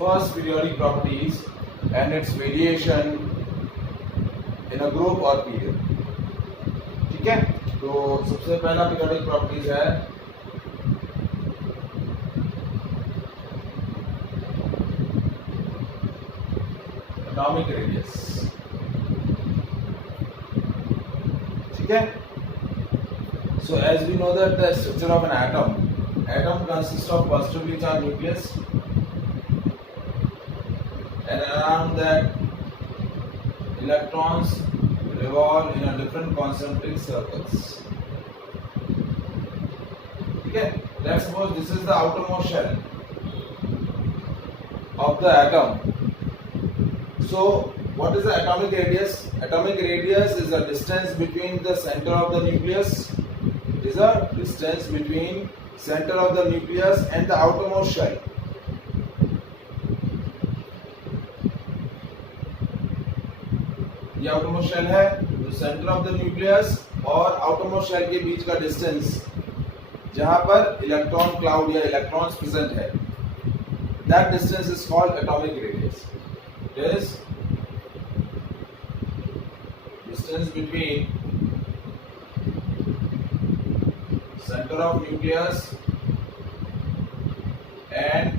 first periodic properties and its variation in a group or period. ठीक है, तो सबसे पहला periodic properties है atomic radius. ठीक है, so as we know that the structure of an atom consists of positively charged nucleus and around that electrons revolve in a different concentric circles. ठीक है, let's suppose this is the outermost shell of the atom. So what is the atomic radius? Atomic radius is the distance between the center of the nucleus. It is a distance between center of the nucleus and the outermost shell. ये outermost shell है, तो center of the nucleus और outermost shell के बीच का distance जहां पर electron cloud या electrons present है, that distance is called atomic radius. It is distance between center of nucleus and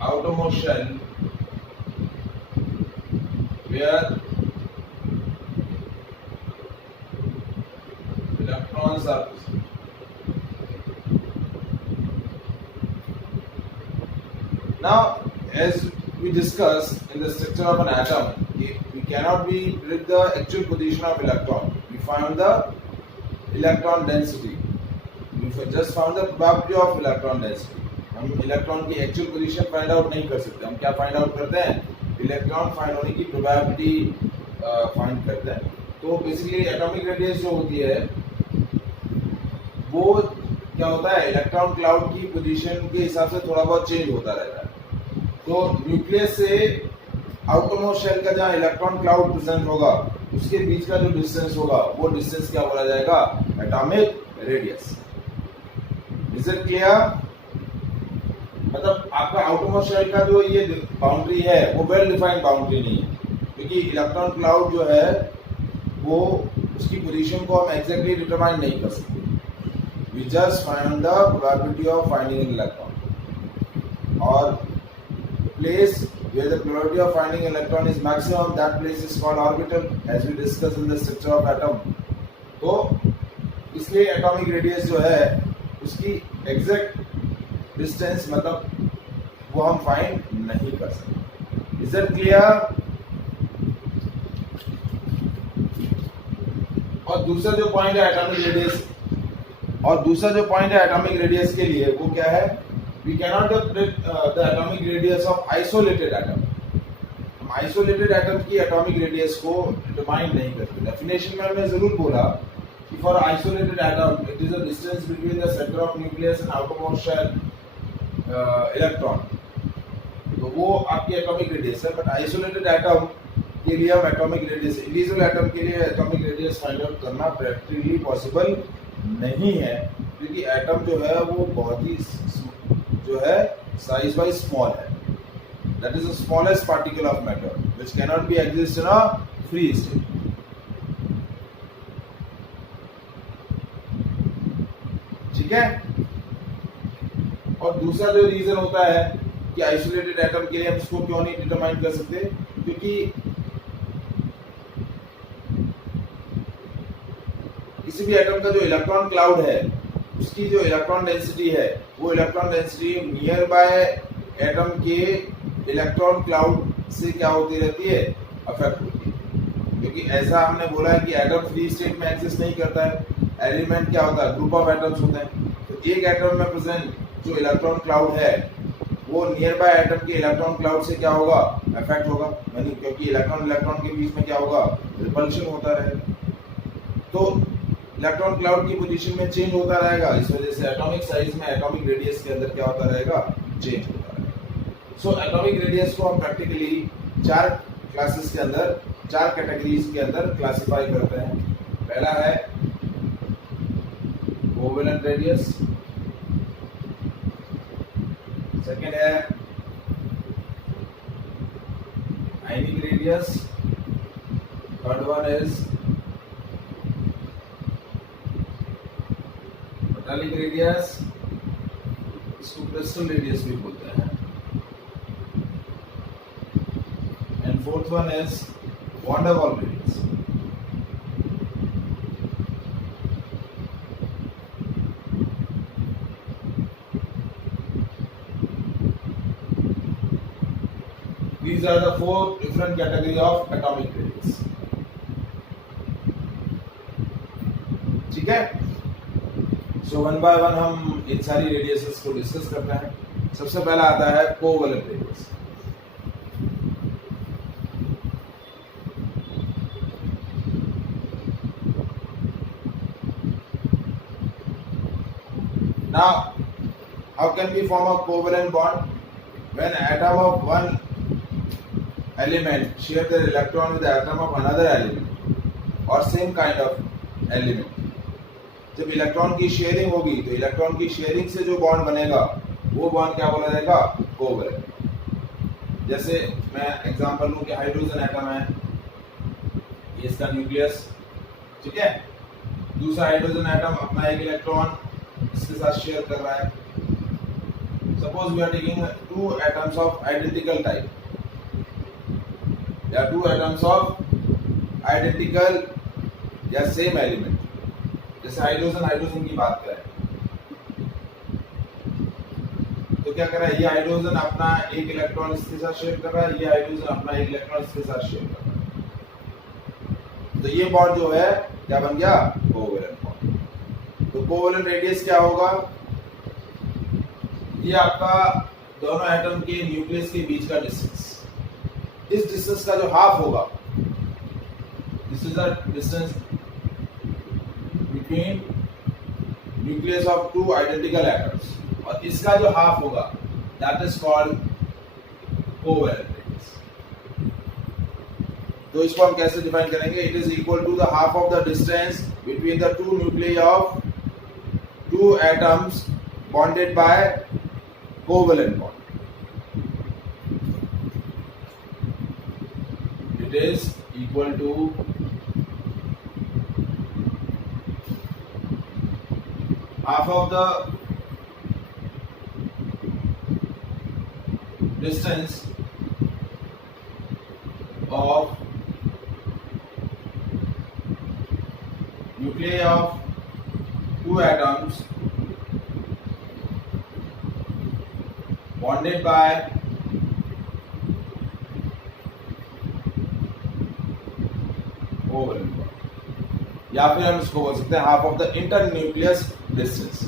outermost shell where electrons are present. Now, as we discussed in the structure of an atom, we cannot predict the actual position of electron. We found the electron density. We just found the probability of electron density. हम electron की actual position find out नहीं कर सकते. हम क्या find out करते हैं? Electron find होने की प्रोबेबिलिटी फाइंड करते हैं. तो बेसिकली एटॉमिक रेडियस जो होती है वो क्या होता है, इलेक्ट्रॉन क्लाउड की पोजीशन के हिसाब से थोड़ा बहुत चेंज होता रहता है. तो न्यूक्लियस से आउटरमोस्ट शेल का जहाँ इलेक्ट्रॉन क्लाउड प्रेजेंट होगा उसके बीच का जो डिस्टेंस होगा वो डिस्टेंस क्या बोला जाएगा? Atomic radius. Is it clear? मतलब आपका आउटरमोस्ट शेल का जो ये बाउंड्री है वो वेल डिफाइंड बाउंड्री नहीं है, क्योंकि इलेक्ट्रॉन क्लाउड जो है वो उसकी पोजीशन को हम एग्जैक्टली डिटरमाइन नहीं कर सकते. We just find the probability of finding an electron, और place where the probability of finding electron is maximum, that place is called orbital, as we discussed in the structure of atom. तो इसलिए atomic radius जो है उसकी exact distance मतलब वो हम find नहीं कर सकते. Is it clear? और दूसरा जो पॉइंट है एटॉमिक रेडियस के लिए वो क्या है? We cannot predict the atomic radius of isolated atom. हम isolated atom की atomic radius को determine नहीं करते. Definition में हमने जरूर बोला कि for isolated atom it is a distance between the center of nucleus and outermost shell electron. तो वो आपकी atomic radius है. But isolated atom के लिए हम atomic radius, individual atom के लिए atomic radius find out करना practically possible नहीं है, क्योंकि atom जो है वो बहुत ही जो है साइज वाइज स्मॉल है. That is the smallest particle of matter which can not be exist in a free state. ठीक है. और दूसरा जो रीजन होता है कि आइसोलेटेड एटम के लिए हम इसको क्यों नहीं डिटरमाइन कर सकते, क्योंकि किसी भी एटम का जो इलेक्ट्रॉन क्लाउड है उसकी जो इलेक्ट्रॉन डेंसिटी है वो electron density near by atom के इलेक्ट्रॉन क्लाउड से क्या होती रहती है? अफेक्ट होती है. क्योंकि ऐसा हमने बोला है कि एटम फ्री स्टेट में एग्जिस्ट नहीं करता है. एलिमेंट क्या होता है? ग्रुप ऑफ एटम्स होते हैं. तो एक एटम में प्रेजेंट जो इलेक्ट्रॉन क्लाउड है वो नियर बाय एटम के इलेक्ट्रॉन क्लाउड से क्या होगा? अफेक्ट होगा. यानी क्योंकि इलेक्ट्रॉन के बीच में क्या होगा? रिपल्शन होता रहेगा. तो इलेक्ट्रॉन क्लाउड की पोजीशन में चेंज होता रहेगा. इस वजह से एटॉमिक साइज में एटॉमिक रेडियस के अंदर क्या होता रहेगा? चेंज होता रहेगा. सो एटॉमिक रेडियस को हम प्रैक्टिकली 4 क्लासेस के अंदर, 4 कैटेगरीज के अंदर क्लासिफाई करते हैं. पहला है कोवेलेंट रेडियस, सेकेंड है ionic radius, third one is metallic radius, इसको क्रिस्टल रेडियस भी बोलते हैं, and fourth one is van der Waals radius. These are the four different categories of atomic radius. ठीक है, सो वन बाय वन हम इन सारी radiuses को discuss करते हैं। सबसे पहला आता है covalent radius. Now, how can we form a covalent bond? When atom of one element share their electron with the atom of another element or same kind of element, जब electron की sharing होगी तो electron की sharing से जो bond बनेगा वो bond क्या बोला जाएगा? कोवैलेंट। जैसे मैं एग्जांपल लूं कि हाइड्रोजन एटम है, ये इसका न्यूक्लियस, ठीक है, दूसरा हाइड्रोजन एटम अपना एक इलेक्ट्रॉन इसके साथ शेयर कर रहा है। Suppose we are taking two atoms of identical type या टू एटम्स ऑफ आइडेंटिकल या सेम एलिमेंट, जैसे हाइड्रोजन की बात करें तो क्या कर रहा है, ये हाइड्रोजन अपना एक इलेक्ट्रॉन इसके साथ शेयर कर रहा है, ये हाइड्रोजन अपना एक इलेक्ट्रॉन इसके साथ शेयर कर रहा है, तो ये बॉन्ड जो है क्या बन गया? Covalent bond. तो कोवैलेंट रेडियस क्या होगा? ये आपका दोनों एटम के न्यूक्लियस के बीच का डिस्टेंस, इस डिस्टेंस का जो हाफ होगा, this is the distance between nucleus of two identical atoms, और इसका जो हाफ होगा that is called covalent radius. तो इसको हम कैसे डिफाइन करेंगे? It is equal to the half of the distance between the two nuclei of two atoms bonded by covalent bond. It is equal to half of the distance of nuclei of two atoms bonded by covalent bond, या फिर हम इसको बोल सकते हैं half of the inter nucleus distance.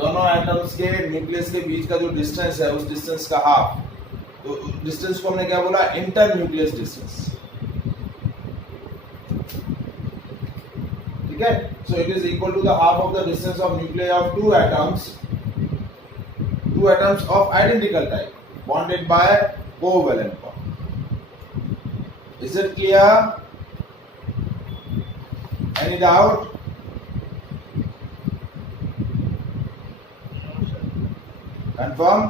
दोनों atoms के nucleus के बीच का जो डिस्टेंस है उस डिस्टेंस का हाफ, तो डिस्टेंस को हमने क्या बोला? इंटर न्यूक्लियस डिस्टेंस, ठीक है। So it is equal to the half of the distance of nuclei of two atoms of identical type bonded by covalent bond. Is it clear? Any doubt? Confirm?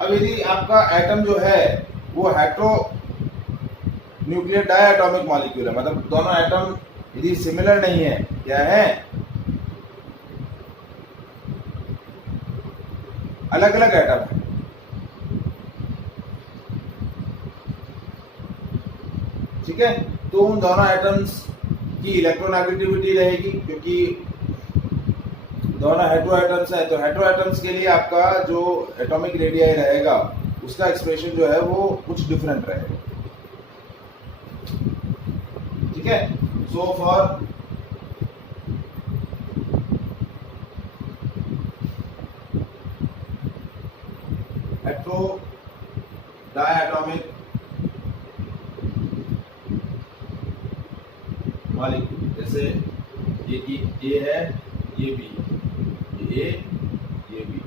अब यदि आपका atom जो है वो hetero nuclear diatomic molecule है, मतलब दोनों atom यदि सिमिलर नहीं है, क्या है? अलग अलग एटम है, ठीक है, तो उन दोनों एटम्स की इलेक्ट्रोनेगेटिविटी रहेगी, क्योंकि दोनों हेट्रो एटम्स है, तो हेट्रो एटम्स के लिए आपका जो एटॉमिक रेडियस रहेगा उसका एक्सप्रेशन जो है वो कुछ डिफरेंट रहेगा, ठीक है। So for hetero diatomic molecule, जैसे ये की ए है, ये बी, ये ए, ये बी,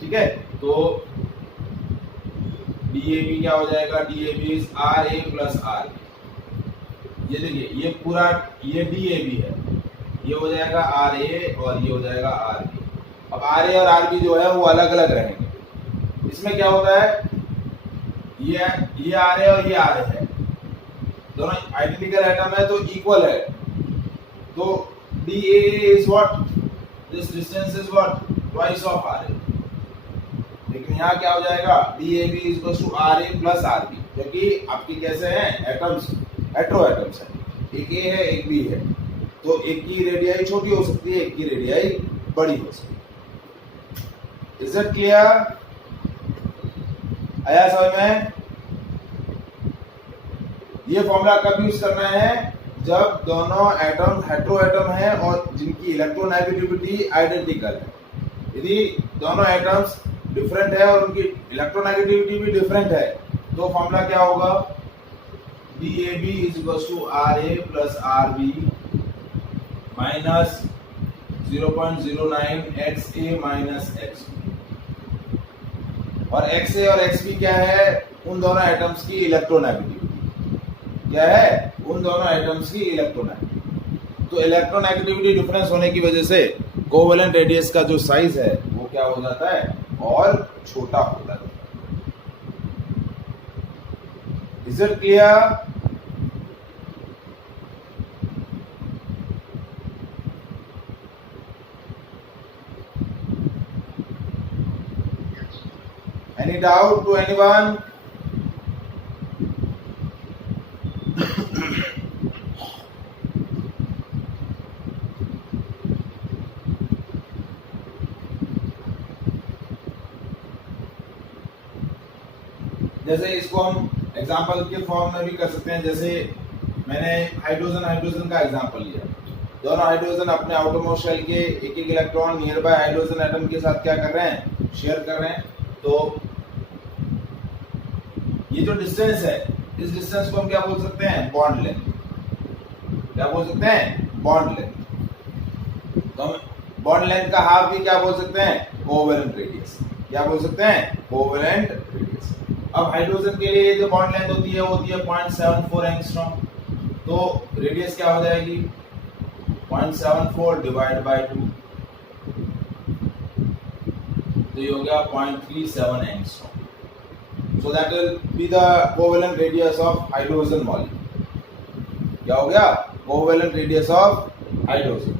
ठीक है। तो DAB क्या हो जाएगा? DAB is RA plus R। ये देखिए, ये पूरा ये DAB है, ये हो जाएगा आर ए और ये हो जाएगा आर बी। अब आर ए और आर बी जो है वो अलग अलग रहेंगे। इसमें क्या होता है, ये आर ए और ये आर ए है, दोनों आइडेंटिकल एटम है तो इक्वल है, तो D A is what, this distance is what, twice of R A. लेकिन यहाँ क्या हो जाएगा, D A B is equal to R A plus R B, क्योंकि आपकी कैसे हैं एटम्स, हेटेरो एटम्स है, एक ए है एक बी है, तो एक की रेडियाई छोटी हो सकती है, एक की रेडियाई बड़ी हो सकती है। Is it clear? आया समझ में? ये फॉर्मूला कब यूज करना है, जब दोनों एटम हेटेरो एटम है और जिनकी इलेक्ट्रोनेगेटिविटी आइडेंटिकल है। यदि दोनों एटम्स डिफरेंट है और उनकी इलेक्ट्रोनेगेटिविटी भी डिफरेंट है, तो फॉर्मूला क्या होगा, DAB is equals to RA plus RB minus 0.09 XA minus XB। और XA और XB क्या है, उन दोनों एटम्स की इलेक्ट्रोनेगेटिविटी क्या है, उन दोनों एटम्स की इलेक्ट्रोनेगेटिविटी। तो इलेक्ट्रोनेगेटिविटी डिफरेंस होने की वजह से कोवेलेंट रेडियस का जो साइज है वो क्या हो जाता है, और छोटा हो जाता है। Is it clear? Any doubt to anyone? जैसे इसको हम एग्जाम्पल के फॉर्म में भी कर सकते हैं। जैसे मैंने हाइड्रोजन का एग्जाम्पल लिया, दोनों हाइड्रोजन अपने आउटरमोस्ट शेल के एक एक electron near by hydrogen atom के साथ क्या कर रहे हैं, शेयर कर रहे हैं। तो ये जो डिस्टेंस है, इस डिस्टेंस को हम क्या बोल सकते हैं, बॉन्ड लेंथ। क्या बोल सकते हैं, बॉन्ड लेंथ। तो हम बॉन्ड लेंथ का हाफ भी क्या बोल सकते हैं, कोवेलेंट रेडियस। क्या बोल सकते हैं, कोवेलेंट रेडियस। अब हाइड्रोजन के लिए जो बॉन्ड लेंथ होती है वो होती है 0.74 एंगस्ट्रॉम, तो रेडियस क्या हो जाएगी, 0.74 डिवाइड बाय 2, तो ये हो गया 0.37 angstrom. So that will be the covalent radius of hydrogen molecule। क्या हो गया, covalent radius of hydrogen।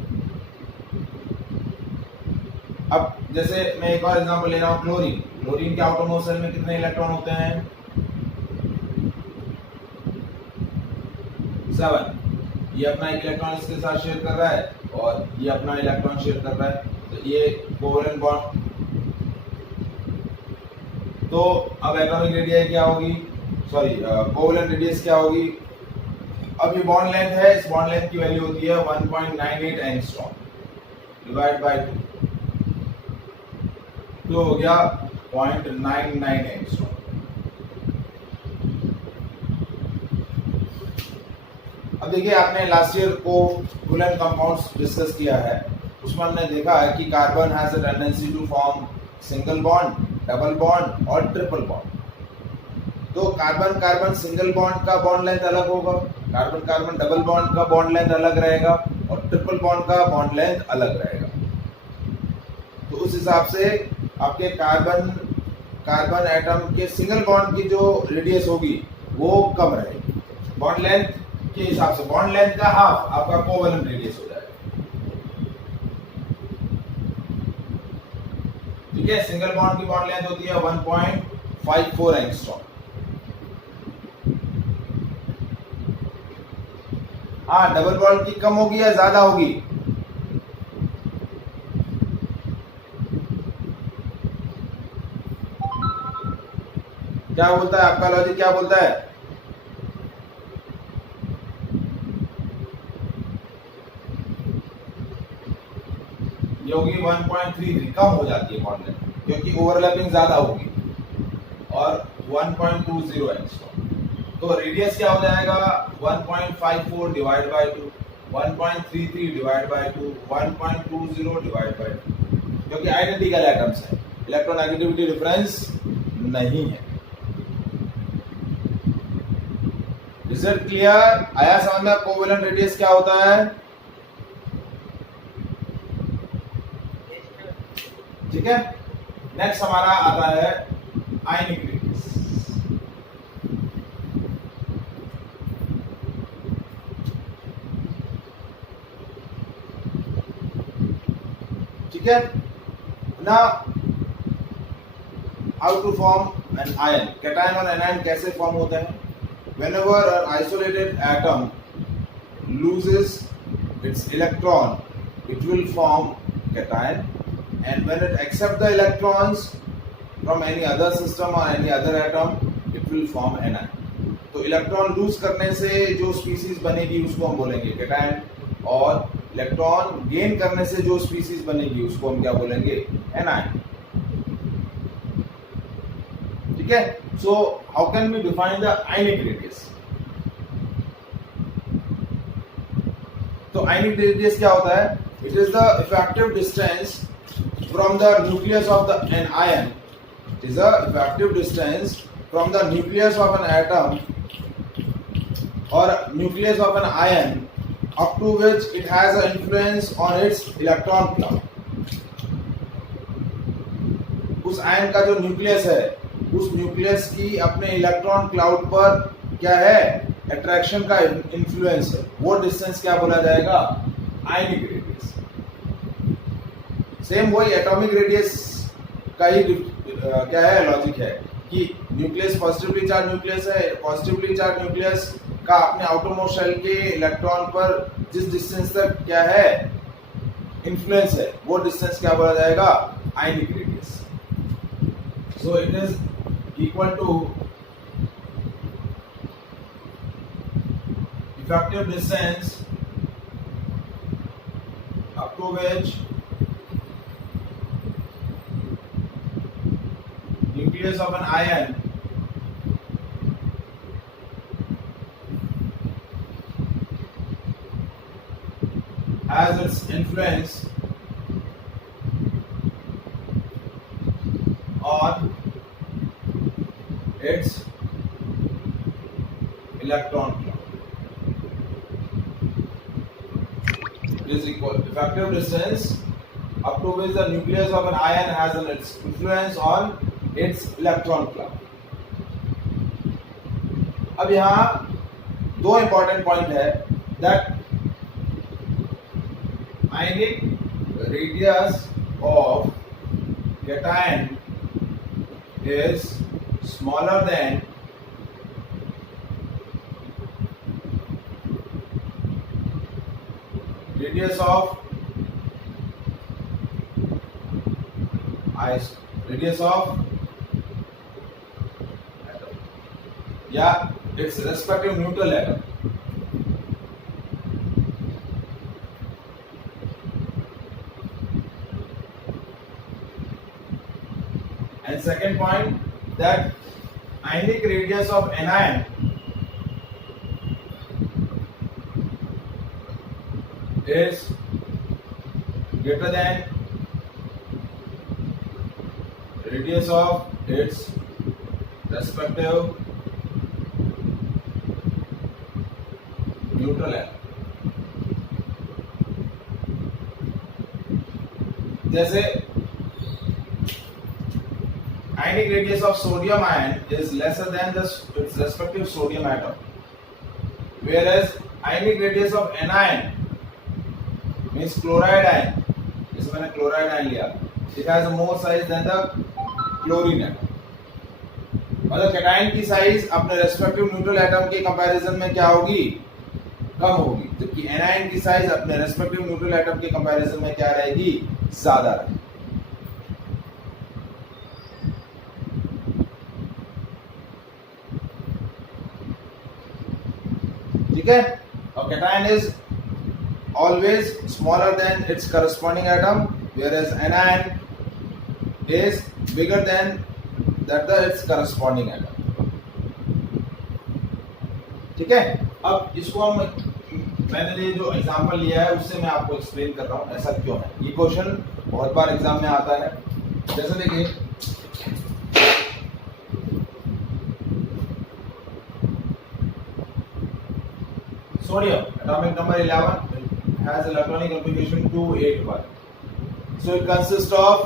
अब जैसे मैं एक और एग्जांपल ले रहा हूँ, क्लोरीन। क्लोरीन के आउटरमोस्ट शेल में कितने इलेक्ट्रॉन होते हैं, 7। ये अपना एक इलेक्ट्रॉन इसके साथ शेयर कर रहा है और ये अपना इलेक्ट्रॉन शेयर कर रहा है, तो ये कोवेलेंट बॉन्ड। तो अब एटॉमिक रेडियस क्या होगी, सॉरी कोवेलेंट रेडियस क्या होगी। अब ये बॉन्ड लेंथ है, इस बॉन्ड लेंथ की वैल्यू होती है 1.98 एंगस्ट्रॉम डिवाइड बाय 2, तो हो गया 0.99 एंगस्ट्रॉम। अब देखिए, आपने लास्ट ईयर को कोवेलेंट कंपाउंड्स डिस्कस किया है, उसमें हमने देखा है कि carbon has a tendency to form single bond, double bond और ट्रिपल बॉन्ड। तो कार्बन कार्बन सिंगल बॉन्ड का बॉन्ड लेंथ अलग होगा, कार्बन कार्बन डबल बॉन्ड का बॉन्ड लेंथ अलग रहेगा और ट्रिपल बॉन्ड का बॉन्ड लेंथ अलग रहेगा। तो उस हिसाब से आपके कार्बन कार्बन एटम के सिंगल बॉन्ड की जो रेडियस होगी वो कम रहेगी। बॉन्ड लेंथ के हिसाब से बॉन्ड लेंथ का हाफ आपका कोवेलेंट रेडियस हो जाएगा। ठीक है, सिंगल बॉन्ड की बॉन्ड लेंथ होती है 1.54 एंगस्ट्रॉम। हाँ, डबल बॉन्ड की कम होगी या ज्यादा होगी, क्या बोलता है आपका लॉजिक, क्या बोलता है, ये होगी 1.33, कम हो जाती है बॉन्ड लेंथ क्योंकि ओवरलैपिंग ज्यादा होगी, और 1.20 एंगस्ट्रॉम। तो रेडियस क्या हो जाएगा, 1.54 divide by 2, 1.33 divide by 2, 1.20 divide by 2, क्योंकि आइडेंटिकल एटम्स है, इलेक्ट्रोनेगेटिविटी डिफरेंस नहीं है। Is it clear? आया समझ में कोवेलेंट रेडियस क्या होता है? ठीक है। नेक्स्ट हमारा आता है आयनिक रेडियस। ठीक है ना। How to form an ion, cation और एनायन कैसे फॉर्म होते हैं? whenever an isolated atom loses its electron, it will form cation, and when it accepts the electrons from any other system or any other atom, it will form anion. तो electron lose करने से जो species बनेगी उसको हम बोलेंगे cation, और electron gain करने से जो स्पीसीज बनेगी उसको हम क्या बोलेंगे? एनायन। ठीक है। So how can we define the ionic radius? तो आयनिक रेडियस क्या होता है? It is the effective distance from the nucleus of the an ion, it is the effective distance from the nucleus of an atom or nucleus of an ion up to which it has an influence on its electron cloud. उस ion का जो nucleus है, उस nucleus की अपने electron cloud पर क्या है? अट्रैक्शन का इन्फ्लुएंस है। वो डिस्टेंस क्या बोला जाएगा? Ionic radius. सेम वही एटॉमिक रेडियस का ही क्या है लॉजिक है कि न्यूक्लियस पॉजिटिवली चार्ज न्यूक्लियस है, पॉजिटिवली चार्ज न्यूक्लियस का अपने आउटरमोस्ट शेल के इलेक्ट्रॉन पर जिस डिस्टेंस तक क्या है इन्फ्लुएंस है, वो डिस्टेंस क्या बोला जाएगा? Ionic radius. So it is equal to effective distance up to which nucleus of an ion has its influence on its electron cloud. It is equal effective distance up to which the nucleus of an ion has its influence on its electron cloud. अब यहां दो important point है that ionic radius of cation is smaller than radius of या its respective neutral atom. And second point, that ionic radius of anion is greater than radius of its respective neutral atom. जैसे ionic radius of sodium ion is lesser than its respective sodium atom, whereas ionic radius of anion means chloride ion, जैसे मैंने chloride ion लिया, it has a more size than the chlorine atom. मतलब cation की size अपने respective neutral atom के comparison में क्या होगी? कम होगी, जबकि एनायन की साइज अपने रेस्पेक्टिव न्यूट्रल एटम के कंपैरिजन में क्या रहेगी? ज्यादा रहेगी। ठीक है। और cation is always smaller than it's corresponding atom, whereas anion is bigger than that its corresponding atom. ठीक है। अब इसको हम, मैंने ये जो एग्जांपल लिया है उससे मैं आपको एक्सप्लेन कर रहा हूं ऐसा क्यों है। ये क्वेश्चन बहुत बार एग्जाम में आता है। जैसे देखिए, sodium atomic number 11 has electronic configuration 281. So it consists of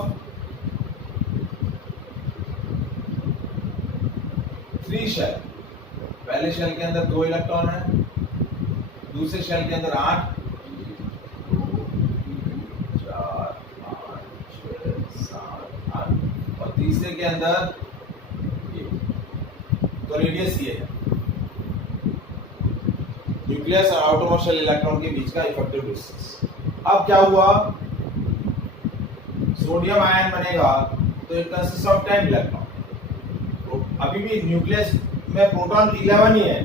shell, पहले शेल के अंदर 2 इलेक्ट्रॉन है, दूसरे शेल के अंदर 8, 4, 5, 6, 7, 8 और तीसरे के अंदर तो रेडियस ये है। न्यूक्लियस और आउटरमोस्ट शेल इलेक्ट्रॉन के बीच का इफेक्टिव डिस्टेंस। अब क्या हुआ, सोडियम आयन बनेगा तो इट कंसिस्ट ऑफ 10 इलेक्ट्रॉन। तो अभी भी न्यूक्लियस में प्रोटॉन 11 ही है,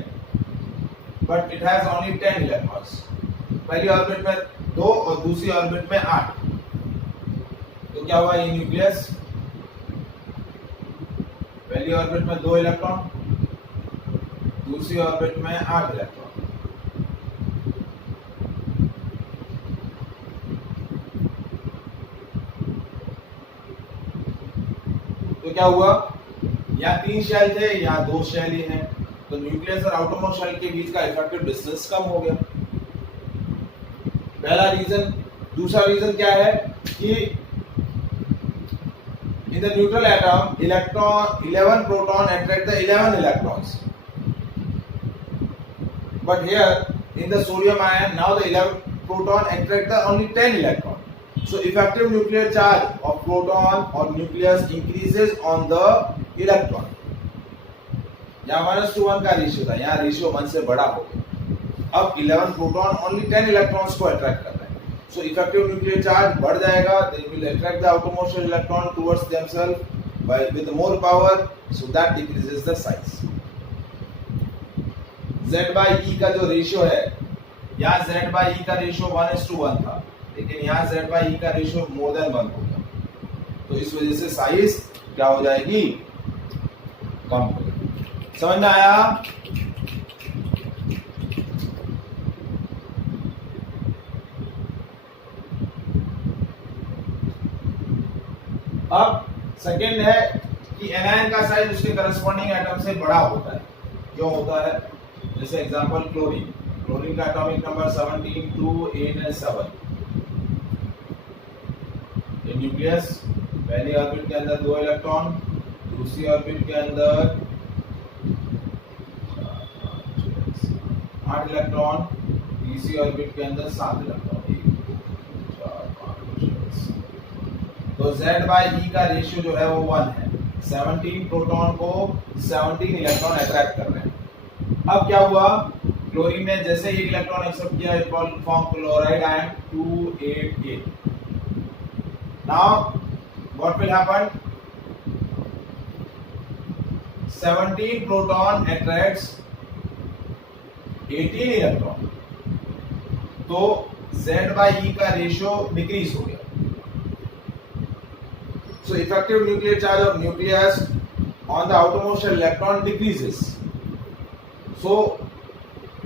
but it has only 10 electrons. पहली ऑर्बिट में 2 और दूसरी ऑर्बिट में 8। तो क्या हुआ, ये न्यूक्लियस पहली ऑर्बिट में 2 इलेक्ट्रॉन, दूसरी ऑर्बिट में 8 इलेक्ट्रॉन। तो क्या हुआ, या 3 शेल थे या 2 शेल ही हैं, तो न्यूक्लियस और आउटरमोस्ट शेल के बीच का इफेक्टिव डिस्टेंस कम हो गया। पहला रीजन। दूसरा रीजन क्या है कि in the neutral atom electron 11 proton attract the 11 electrons, but here in the sodium ion now the 11 proton attract the only 10 electron, so effective nuclear charge of proton or nucleus increases on the electron। यहाँ 1:1 का ratio था, यहाँ ratio 1 से बड़ा हो गया। अब 11 proton only 10 electrons को अट्रैक्ट कर रहे हैं, सो इफेक्टिव न्यूक्लियर चार्ज बढ़ जाएगा। They will attract the outermost electron towards themself by with more power, so that decreases the size। Z/E का जो रेशियो है, यहाँ Z/E का रेशियो 1:1 था, लेकिन यहाँ Z/E का रेशियो मोर देन 1 होगा, तो इस वजह से साइज क्या हो जाएगी, कम हो जाएगी। समझ में आया? अब सेकेंड है कि एनायन का साइज उसके करस्पॉन्डिंग एटम से बड़ा होता है। क्यों होता है? जैसे एग्जांपल क्लोरीन, क्लोरीन का एटॉमिक नंबर 17, 2, 8 एंड 7। ये न्यूक्लियस पहली ऑर्बिट के अंदर 2 इलेक्ट्रॉन, दूसरी ऑर्बिट के अंदर 8 इलेक्ट्रॉन, तीसरी ऑर्बिट के अंदर 7 इलेक्ट्रॉन। 1, 2, 4, 5, 6, 7। तो Z/E का रेशियो जो है वो 1 है। 17 प्रोटॉन को 17 इलेक्ट्रॉन अट्रैक्ट कर रहे हैं। अब क्या हुआ, क्लोरीन ने जैसे ही इलेक्ट्रॉन एक्सेप्ट किया, it will form chloride ion 288। Now what will happen, 17 proton attracts 18 electron, तो Z/E का रेशियो डिक्रीज हो गया। So effective nuclear charge of nucleus on the outermost shell electron decreases. So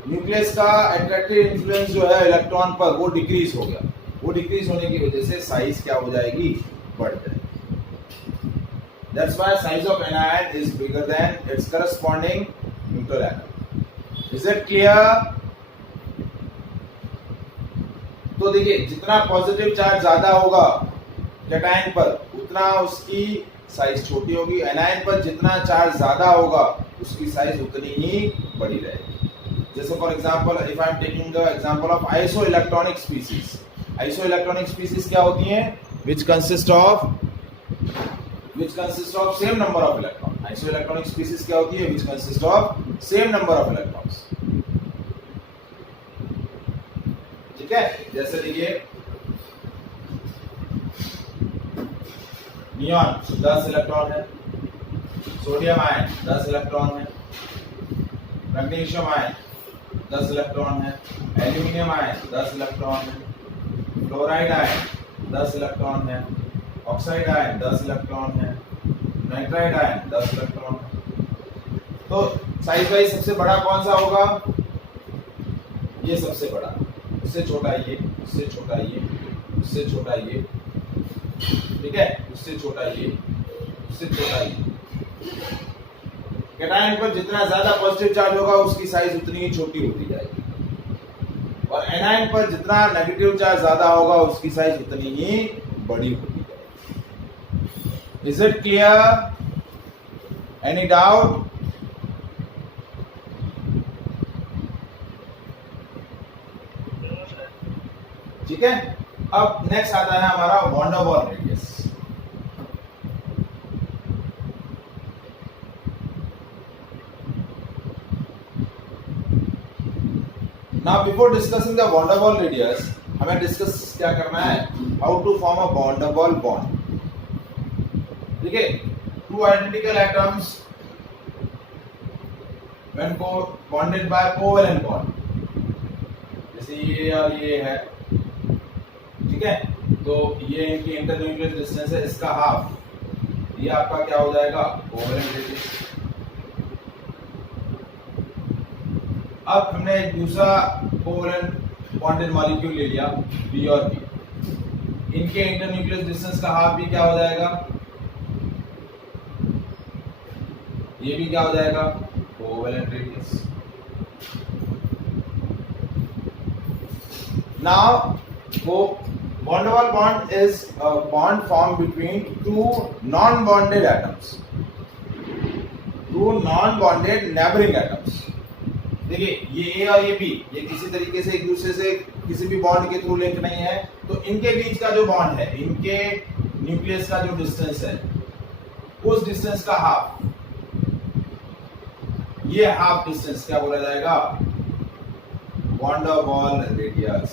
nucleus का attractive influence जो है electron पर वो decrease हो गया। वो डिक्रीज होने की वजह से साइज क्या हो जाएगी, बढ़ जाएगी। That's why size of anion is bigger than its corresponding neutral atom. Is it clear? तो देखिए, जितना पॉजिटिव चार्ज ज्यादा होगा कैटायन पर, उतना उसकी साइज छोटी होगी। एनायन पर जितना चार्ज ज्यादा होगा उसकी साइज उतनी ही बड़ी रहेगी। जैसे for example, if I am taking the example of iso electronic species. Iso electronic species क्या होती हैं? which consist of same number of electrons। Iso electronic species क्या होती है? which consist of same number of electrons। ठीक है, जैसे देखिए नियॉन 10 इलेक्ट्रॉन है, सोडियम आयन 10 इलेक्ट्रॉन है, मैग्नीशियम आयन 10 इलेक्ट्रॉन है, एल्यूमिनियम आयन 10 इलेक्ट्रॉन है, फ्लोराइड आयन 10 इलेक्ट्रॉन है, ऑक्साइड आयन 10 इलेक्ट्रॉन है, नाइट्राइड आयन 10 इलेक्ट्रॉन है। तो साइज वाइज सबसे बड़ा कौन सा होगा? ये सबसे बड़ा, उससे छोटा ये, उससे छोटा ये, उससे छोटा ये, ठीक है, उससे छोटा ये, उससे छोटा ये। कैटायन पर जितना ज्यादा पॉजिटिव चार्ज होगा उसकी साइज उतनी ही छोटी होती जाएगी, और एनायन पर जितना नेगेटिव चार्ज ज्यादा होगा उसकी साइज उतनी ही बड़ी होती जाएगी। Is it clear? Any doubt? ठीक है। अब नेक्स्ट आता है हमारा van der Waal radius. Now before discussing the van der Waal radius, हमें डिस्कस क्या करना है, how to form a van der Waal bond. ठीक है, two identical atoms when bonded by covalent bond, जैसे ये और ये है, ठीक है, तो ये इनकी इंटरन्यूक्लियर डिस्टेंस है, इसका हाफ, ये आपका क्या हो जाएगा, कोवेलेंट रेडियस। अब हमने एक दूसरा कोवेलेंट बॉन्डेड मॉलिक्यूल ले लिया, बी और बी, इनके इंटरन्यूक्लियर डिस्टेंस का हाफ भी क्या हो जाएगा, ये भी क्या हो जाएगा, covalent radius. Now, van der Waals bond is a bond formed between two non-bonded atoms, two non-bonded neighboring atoms. देखिए ये A और ये B, ये किसी तरीके से एक दूसरे से किसी भी बॉन्ड के थ्रू लिंक नहीं है, तो इनके बीच का जो बॉन्ड है, इनके न्यूक्लियस का जो डिस्टेंस है, उस डिस्टेंस का हाफ, ये हाफ डिस्टेंस क्या बोला जाएगा, वॉन डेर वाल रेडियस।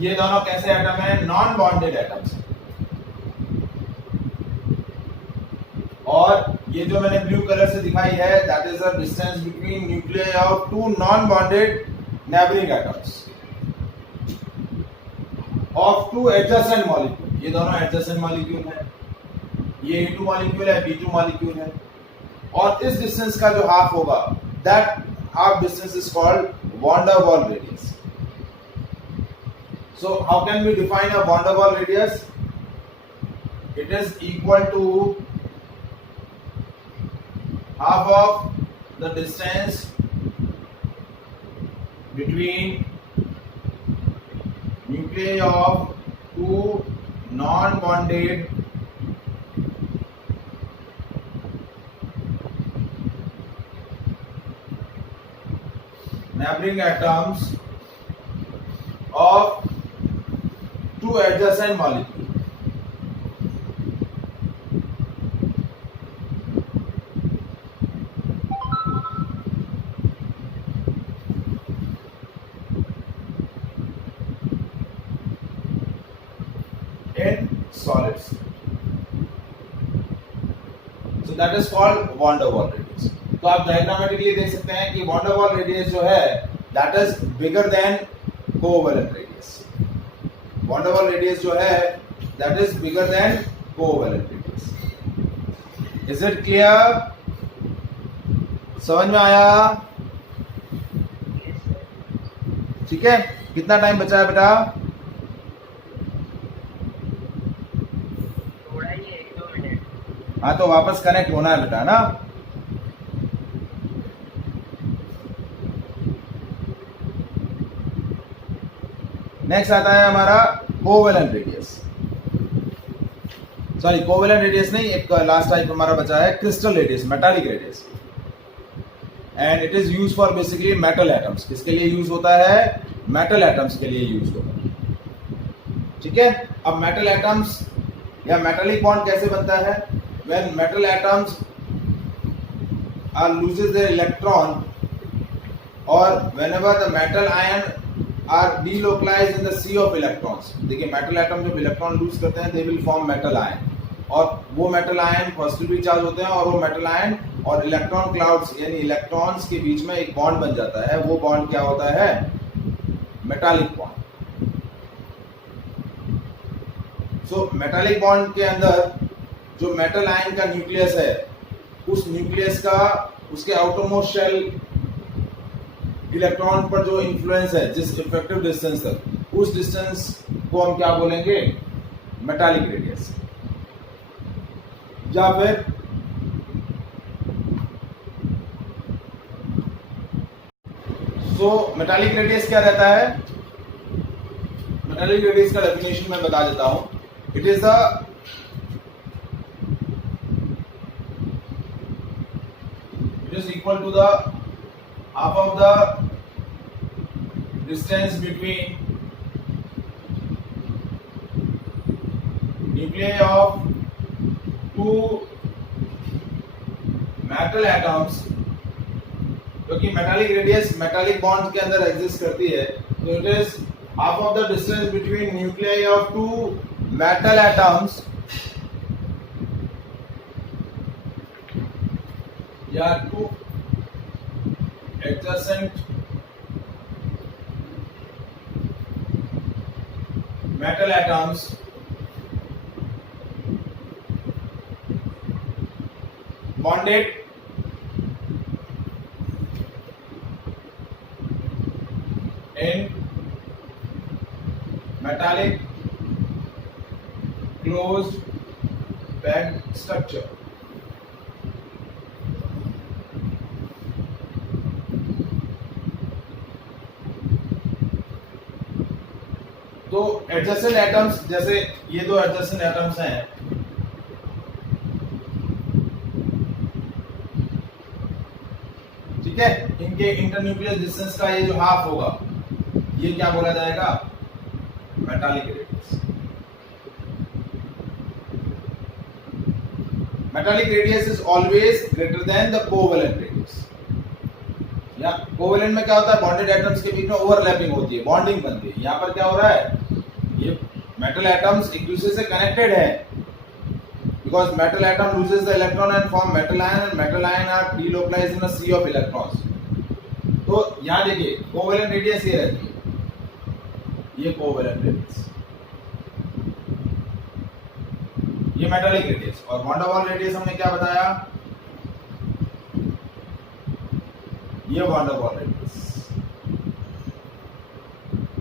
ये दोनों कैसे एटम है, नॉन बॉन्डेड एटम्स। और ये जो मैंने ब्लू कलर से दिखाई है, that is the distance between nuclear of two non bonded neighbouring atoms of two adjacent molecule. ये दोनों एडजेसेंट मॉलिक्यूल है, ये A2 मॉलिक्यूल है, B2 मॉलिक्यूल है, और इस डिस्टेंस का जो हाफ होगा, that half distance is called van der Waal radius. So how can we define a van der Waal radius? It is equal to half of the distance between nuclei of two non-bonded neighboring atoms of two adjacent molecules. In solids, so that is called van der Waals radius. तो आप diagrammatically देख सकते हैं कि van der Waals radius जो है, that is bigger than covalent radius. van der Waals radius जो है, that is bigger than covalent radius. Is it clear? समझ में आया? ठीक है, कितना टाइम बचा है बेटा? हाँ, तो वापस कनेक्ट होना है बेटा ना। नेक्स्ट आता है हमारा covalent radius, sorry covalent radius नहीं, एक लास्ट टाइप हमारा बचा है crystal radius, metallic radius, and it is use for basically metal atoms. किसके लिए यूज होता है? मेटल एटम्स के लिए यूज होता है। ठीक है, अब मेटल एटम्स या मेटालिक बॉन्ड कैसे बनता है? When metal atoms loses their electron, or whenever the metal ion are delocalized in the sea of electrons. देखिए metal atom जब इलेक्ट्रॉन लूज करते हैं, they will form metal ion, और वो metal ion पॉजिटिवली चार्ज होते हैं, और वो metal ion और इलेक्ट्रॉन क्लाउड्स यानी इलेक्ट्रॉन्स के बीच में एक बॉन्ड बन जाता है। वो बॉन्ड क्या होता है? Metallic bond. So metallic bond के अंदर जो मेटल आयन का न्यूक्लियस है, उस न्यूक्लियस का उसके आउटरमोस्ट शेल इलेक्ट्रॉन पर जो इन्फ्लुएंस है, जिस इफेक्टिव डिस्टेंस तक, उस डिस्टेंस को हम क्या बोलेंगे? Metallic radius. या फिर मेटालिक रेडियस क्या रहता है? मेटालिक रेडियस का डेफिनेशन मैं बता देता हूं। It is the is equal to the half of the distance between nuclei of two metal atoms, क्योंकि मेटालिक रेडियस मेटालिक बॉन्ड के अंदर एग्जिस्ट करती है, तो it is half of the distance between nuclei of two metal atoms या two adjacent metal atoms bonded in metallic closed packed structure. तो adjacent atoms, जैसे ये दो एडजेसेंट एटम्स हैं, ठीक है, इनके इंटरन्यूक्लियर डिस्टेंस का ये जो हाफ होगा, ये क्या बोला जाएगा? Metallic radius. Metallic radius is always greater than the covalent radius. या कोवेलेंट में क्या होता है? बॉन्डेड एटम्स के बीच में ओवरलैपिंग होती है, बॉन्डिंग बनती है. यहां पर क्या हो रहा है? ये मेटल एटम्स एक दूसरे से कनेक्टेड है, because metal atom loses the electron and form metal ion, and metal ion are delocalized in a sea of electrons. तो यहां देखिए कोवेलेंट रेडियस ये रहती है, ये कोवेलेंट रेडियस, ये मेटालिक रेडियस. और वॉन डर वाल रेडियस हमने क्या बताया? ये वॉन डर वाल रेडियस.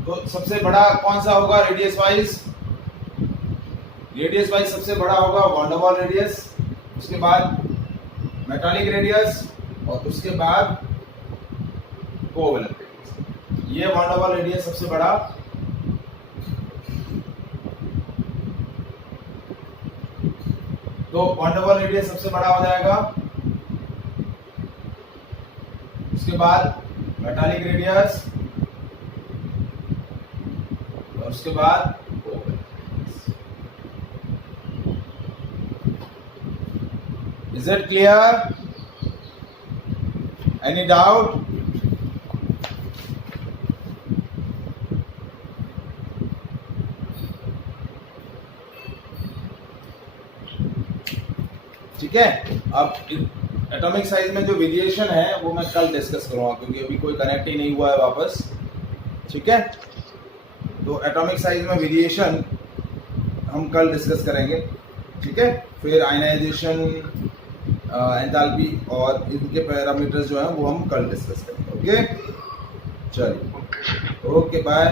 तो सबसे बड़ा कौन सा होगा रेडियस वाइज? रेडियस वाइज सबसे बड़ा होगा वॉन डर वाल रेडियस, उसके बाद मेटालिक रेडियस, और उसके बाद कोवेलेंट रेडियस. ये वॉन डर वाल रेडियस सबसे बड़ा. तो वॉन डर वाल रेडियस सबसे बड़ा हो जाएगा, उसके बाद मेटालिक रेडियस, और उसके बाद covalent. Is it clear? Any doubt? ठीक है. अब एटॉमिक साइज में जो वेरिएशन है वो मैं कल डिस्कस करूंगा, क्योंकि अभी कोई कनेक्ट ही नहीं हुआ है वापस. ठीक है, तो एटॉमिक साइज में वेरिएशन हम कल डिस्कस करेंगे. ठीक है, फिर आयनाइजेशन, एंथैल्पी और इनके पैरामीटर्स जो हैं वो हम कल डिस्कस करेंगे. ओके, चलिए, ओके, बाय.